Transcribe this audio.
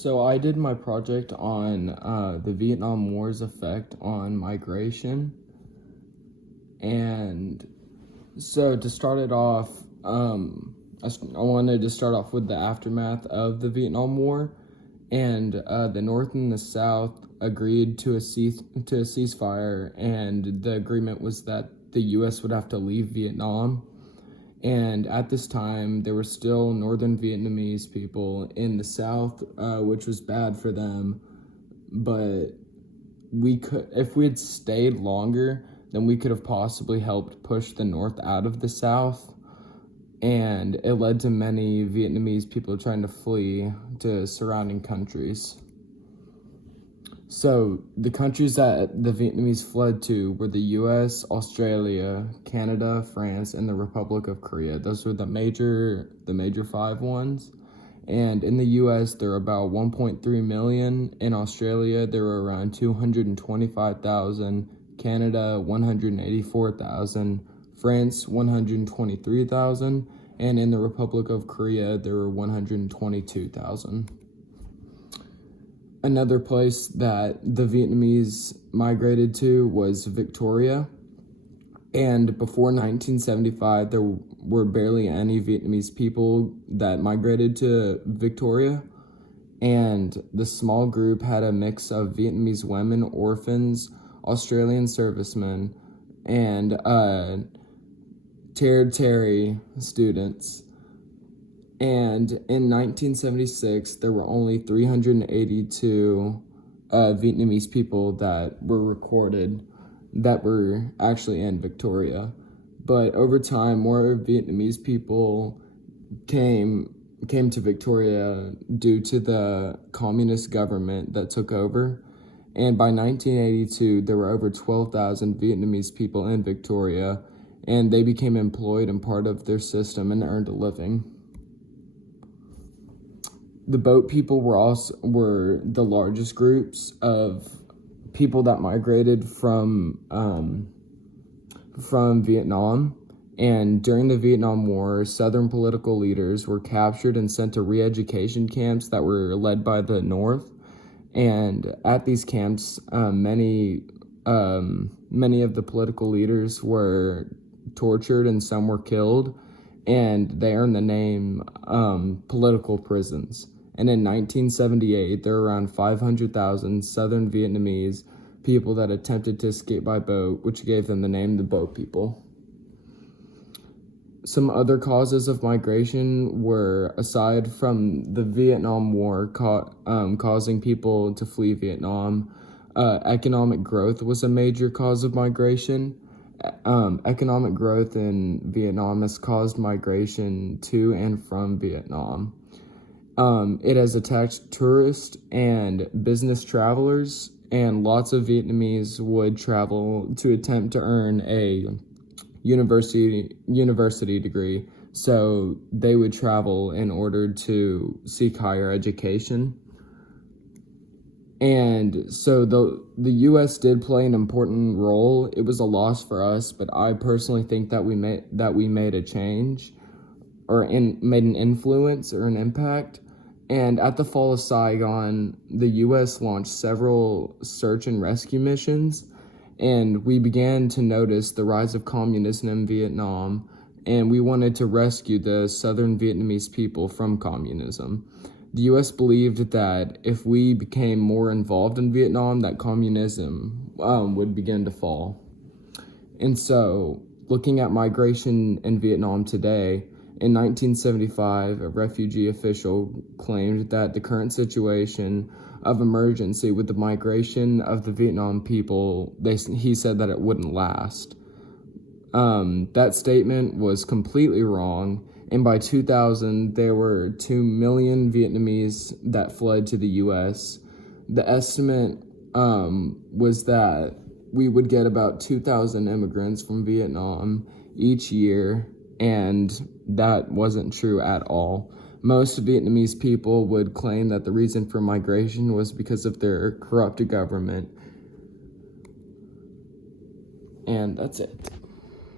So I did my project on the Vietnam War's effect on migration. And so to start it off, I wanted to start off with the aftermath of the Vietnam War. And the North and the South agreed to a ceasefire, and the agreement was that the U.S. would have to leave Vietnam. And at this time, there were still Northern Vietnamese people in the South, which was bad for them. But if we had stayed longer, then we could have possibly helped push the North out of the South. And it led to many Vietnamese people trying to flee to surrounding countries. So the countries that the Vietnamese fled to were the U.S., Australia, Canada, France, and the Republic of Korea. Those were the major 5 ones. And in the U.S., there were about 1.3 million. In Australia, there were around 225,000. Canada, 184,000. France, 123,000. And in the Republic of Korea, there were 122,000. Another place that the Vietnamese migrated to was Victoria. And before 1975, there were barely any Vietnamese people that migrated to Victoria. And the small group had a mix of Vietnamese women, orphans, Australian servicemen, and Terry students. And in 1976, there were only 382 Vietnamese people that were recorded that were actually in Victoria. But over time, more Vietnamese people came to Victoria due to the communist government that took over. And by 1982, there were over 12,000 Vietnamese people in Victoria, and they became employed and part of their system and earned a living. The boat people were the largest groups of people that migrated from Vietnam. And during the Vietnam War, Southern political leaders were captured and sent to re-education camps that were led by the North. And at these camps, many of the political leaders were tortured and some were killed, and they earned the name political prisons. And in 1978, there were around 500,000 Southern Vietnamese people that attempted to escape by boat, which gave them the name the Boat People. Some other causes of migration were, aside from the Vietnam War causing people to flee Vietnam, economic growth was a major cause of migration. Economic growth in Vietnam has caused migration to and from Vietnam. It has attracted tourists and business travelers, and lots of Vietnamese would travel to attempt to earn a university degree. So they would travel in order to seek higher education. And so the U.S. did play an important role. It was a loss for us, but I personally think that we made a change, or made an influence or an impact. And at the fall of Saigon, the U.S. launched several search and rescue missions, and we began to notice the rise of communism in Vietnam, and we wanted to rescue the Southern Vietnamese people from communism. The U.S. believed that if we became more involved in Vietnam, that communism would begin to fall. And so, looking at migration in Vietnam today, in 1975, a refugee official claimed that the current situation of emergency with the migration of the Vietnam people, he said that it wouldn't last. That statement was completely wrong, and by 2000, there were 2 million Vietnamese that fled to the U.S. The estimate was that we would get about 2,000 immigrants from Vietnam each year, and that wasn't true at all. Most Vietnamese people would claim that the reason for migration was because of their corrupt government. And that's it.